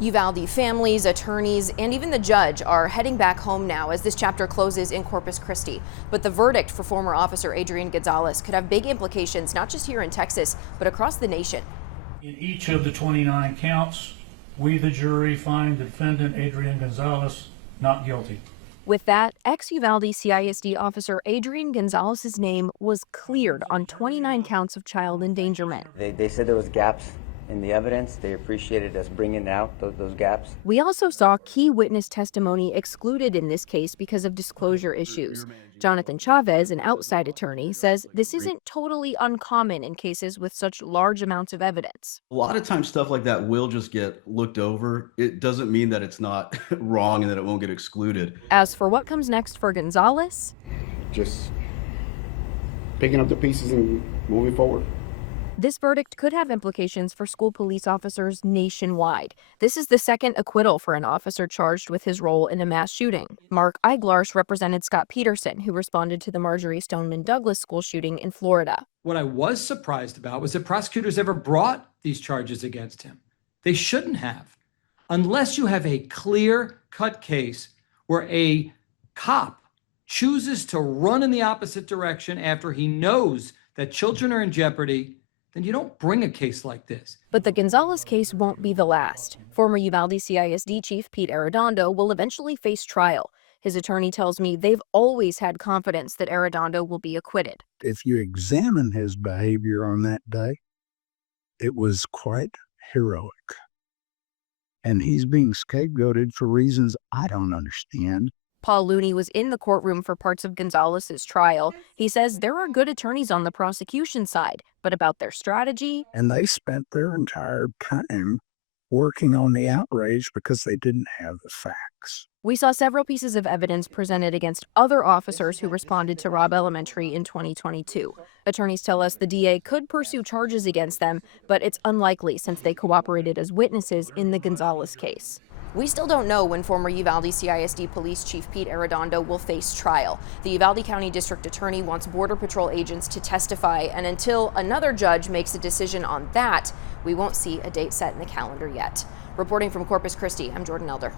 Uvalde families, attorneys, and even the judge are heading back home now as this chapter closes in Corpus Christi. But the verdict for former officer Adrian Gonzales could have big implications, not just here in Texas, but across the nation. In each of the 29 counts, we, the jury, find the defendant, Adrian Gonzales, not guilty. With that, ex-Uvalde CISD officer Adrian Gonzales' name was cleared on 29 counts of child endangerment. They said there was gaps in the evidence. They appreciated us bringing out those gaps. We also saw key witness testimony excluded in this case because of disclosure issues. Jonathan Chavez, an outside attorney, says this isn't totally uncommon in cases with such large amounts of evidence. A lot of times stuff like that will just get looked over. It doesn't mean that it's not wrong and that it won't get excluded. As for what comes next for Gonzales, just picking up the pieces and moving forward. this verdict could have implications for school police officers nationwide. This is the second acquittal for an officer charged with his role in a mass shooting. Mark Eiglarsh represented Scott Peterson, who responded to the Marjorie Stoneman Douglas school shooting in Florida. What I was surprised about was that prosecutors ever brought these charges against him. They shouldn't have, unless you have a clear-cut case where a cop chooses to run in the opposite direction after he knows that children are in jeopardy. Then you don't bring a case like this. But the Gonzales case won't be the last. Former Uvalde CISD Chief Pete Arredondo will eventually face trial. His attorney tells me they've always had confidence that Arredondo will be acquitted. If you examine his behavior on that day, it was quite heroic. And he's being scapegoated for reasons I don't understand. Paul Looney was in the courtroom for parts of Gonzales' trial. He says there are good attorneys on the prosecution side, but about their strategy. And they spent their entire time working on the outrage because they didn't have the facts. We saw several pieces of evidence presented against other officers who responded to Robb Elementary in 2022. Attorneys tell us the DA could pursue charges against them, but it's unlikely since they cooperated as witnesses in the Gonzales case. We still don't know when former Uvalde CISD Police Chief Pete Arredondo will face trial. The Uvalde County District Attorney wants Border Patrol agents to testify, and until another judge makes a decision on that, we won't see a date set in the calendar yet. Reporting from Corpus Christi, I'm Jordan Elder.